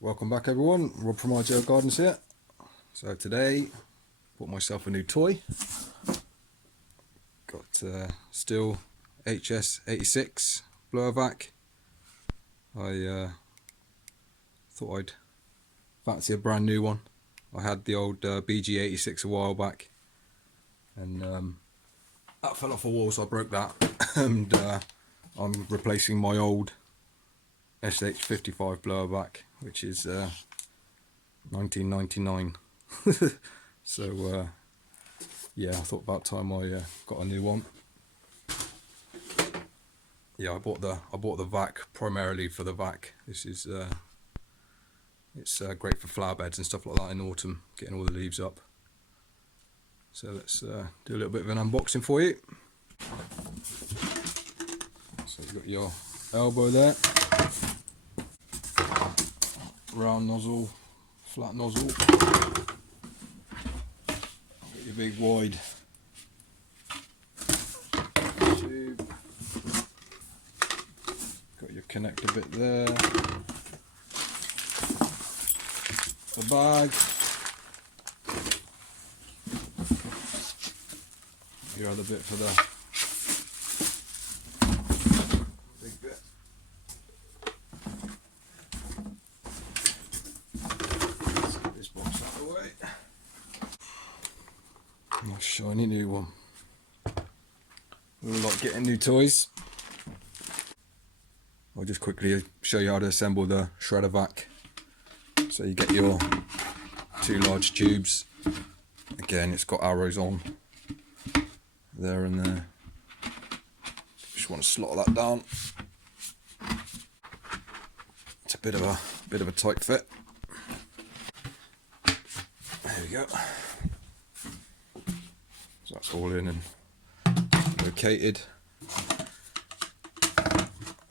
Welcome back everyone, Rob from RGL Gardens here. So today, bought myself a new toy. Got STIHL HS86 blower vac. I thought I'd fancy a brand new one. I had the old BG86 a while back, and that fell off a wall, so I broke that. And I'm replacing my old SH55 blower vac, which is 1999. So yeah, I thought about time I got a new one. Yeah, I bought the vac primarily for the vac. This is it's great for flower beds and stuff like that in autumn, getting all the leaves up. So let's do a little bit of an unboxing for you. So you've got your elbow there, round nozzle, flat nozzle, got your big wide tube, got your connector bit there, the bag, your other bit for the big bit. Let's get this box out of the way. Nice shiny new one. We all like getting new toys. I'll just quickly show you how to assemble the shredder vac. So you get your two large tubes. Again, it's got arrows on there and there. Just want to slot that down. It's a bit of a tight fit. There we go. So that's all in and located.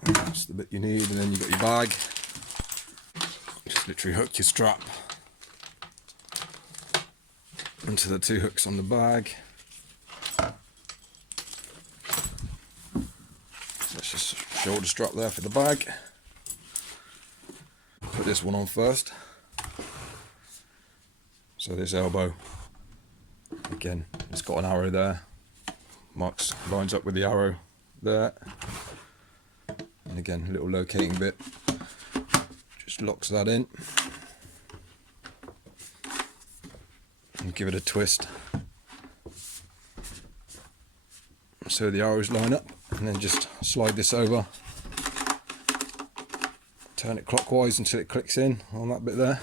And that's the bit you need, and then you've got your bag. Just literally hook your strap into the two hooks on the bag. So that's just a shoulder strap there for the bag. Put this one on first. So this elbow, again, it's got an arrow there. Lines up with the arrow there. And again, a little locating bit. Just locks that in. And give it a twist. So the arrows line up, and then just slide this over. Turn it clockwise until it clicks in on that bit there.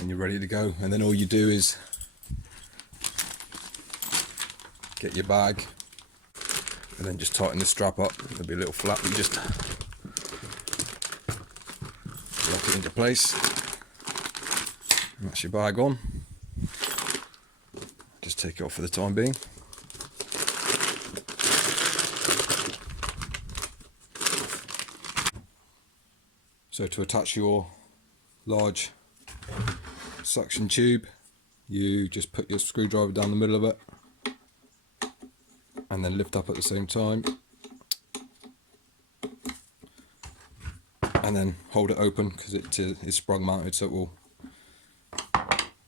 And you're ready to go. And then all you do is get your bag and then just tighten the strap up. There'll be a little flap, you just lock it into place. And that's your bag on. Just take it off for the time being. So to attach your large suction tube, you just put your screwdriver down the middle of it and then lift up at the same time, and then hold it open because it is sprung mounted, so it will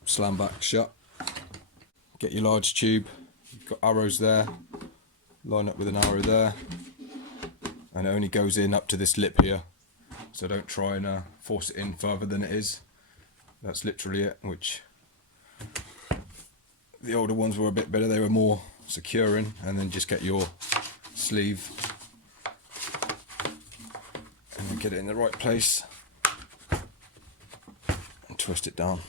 slam back shut. Get your large tube, you've got arrows there, line up with an arrow there, and it only goes in up to this lip here, so don't try and force it in further than it is. That's literally it, which the older ones were a bit better, they were more securing. And then just get your sleeve and then get it in the right place and twist it down.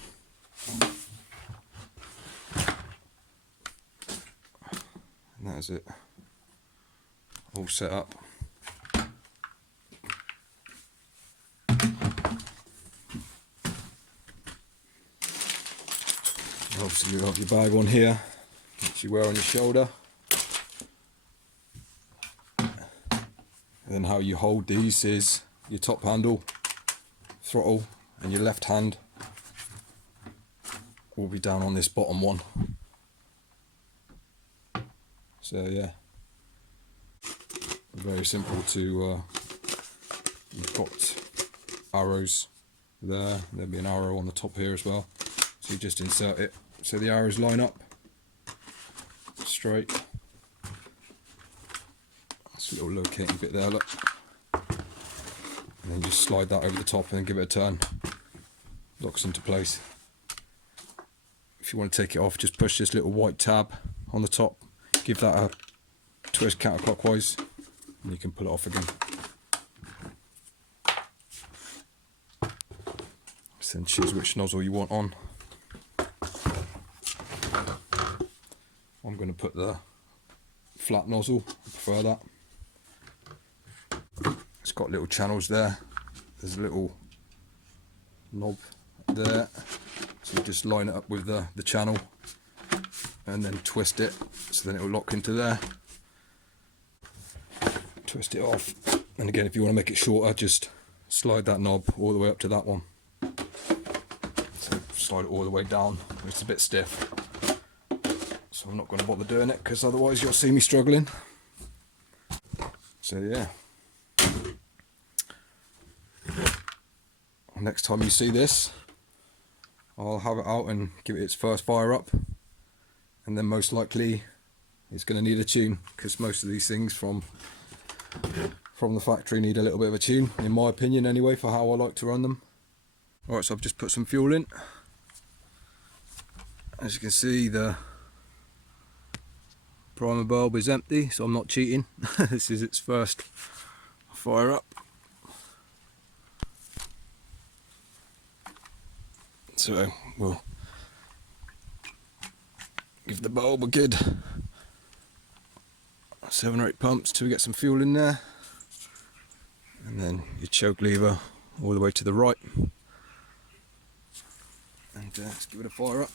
And that is it, all set up. Obviously you have your bag on here, which you wear on your shoulder. And then how you hold these is your top handle, throttle, and your left hand will be down on this bottom one. So yeah, very simple to, you've got arrows there. There'll be an arrow on the top here as well. So you just insert it so the arrows line up straight. That's a little locating bit there, look. And then just slide that over the top and then give it a turn. Locks into place. If you want to take it off, just push this little white tab on the top, give that a twist counterclockwise, and you can pull it off again. So then choose which nozzle you want on. I'm going to put the flat nozzle, I prefer that. It's got little channels there. There's a little knob there. So you just line it up with the channel and then twist it, so then it will lock into there. Twist it off, and again, if you want to make it shorter, just slide that knob all the way up to that one. So slide it all the way down. It's a bit stiff, so I'm not going to bother doing it because otherwise you'll see me struggling. So yeah, next time you see this, I'll have it out and give it its first fire up, and then most likely it's going to need a tune, because most of these things from the factory need a little bit of a tune, in my opinion anyway, for how I like to run them. Alright, so I've just put some fuel in. As you can see, the primer bulb is empty, so I'm not cheating. This is its first fire up. So we'll give the bulb a good 7 or 8 pumps till we get some fuel in there, and then your choke lever all the way to the right, and let's give it a fire up.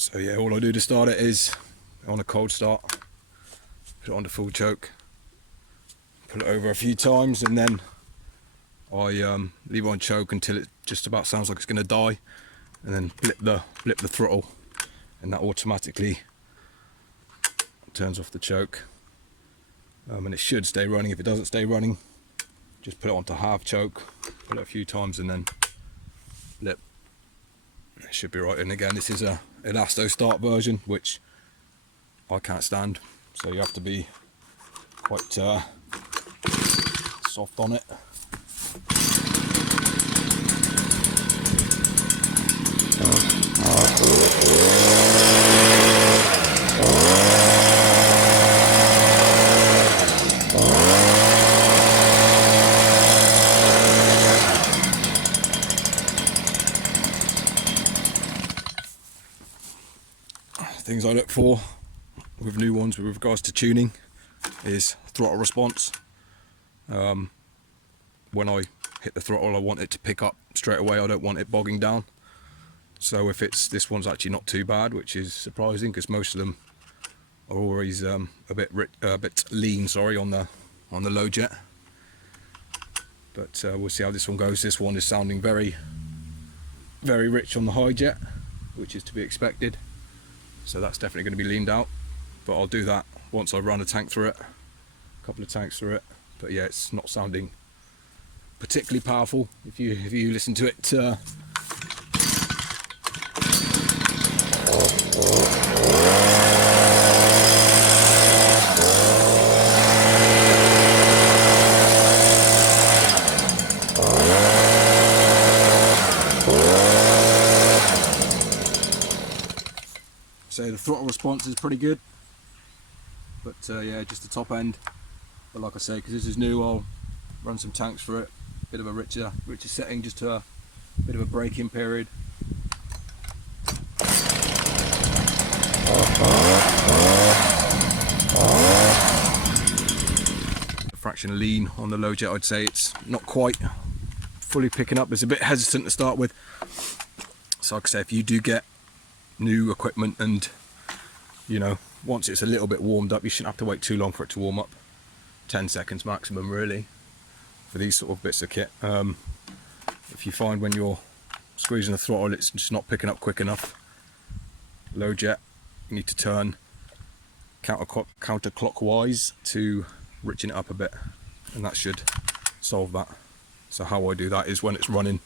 So yeah, all I do to start it is on a cold start, put it on the full choke, pull it over a few times, and then I leave it on choke until it just about sounds like it's going to die, and then blip the throttle, and that automatically turns off the choke. And it should stay running. If it doesn't stay running, just put it onto half choke, pull it a few times, and then blip. It should be right. And again, this is a elasto start version, which I can't stand, so you have to be quite soft on it. Things I look for with new ones with regards to tuning is throttle response. When I hit the throttle, I want it to pick up straight away. I don't want it bogging down. So if this one's actually not too bad, which is surprising because most of them are always a bit lean, sorry, on the low jet. But we'll see how this one goes. This one is sounding very, very rich on the high jet, which is to be expected. So that's definitely going to be leaned out, but I'll do that once I run a tank through it, a couple of tanks through it. But yeah, it's not sounding particularly powerful if you listen to it. So the the throttle response is pretty good, but yeah, just the top end. But like I say, because this is new, I'll run some tanks for it, bit of a richer setting, just to a bit of a braking period. A fraction of lean on the low jet, I'd say it's not quite fully picking up. It's a bit hesitant to start with. So like I say, if you do get new equipment and, you know, once it's a little bit warmed up, you shouldn't have to wait too long for it to warm up. 10 seconds maximum really for these sort of bits of kit. If you find when you're squeezing the throttle it's just not picking up quick enough, low jet, you need to turn counterclockwise to richen it up a bit, and that should solve that. So how I do that is when it's running,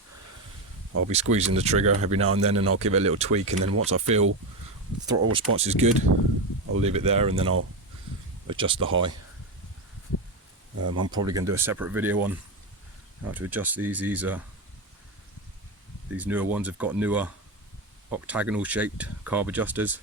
I'll be squeezing the trigger every now and then, and I'll give it a little tweak, and then once I feel the throttle response is good, I'll leave it there and then I'll adjust the high. I'm probably going to do a separate video on how to adjust these. These newer ones have got newer octagonal shaped carb adjusters.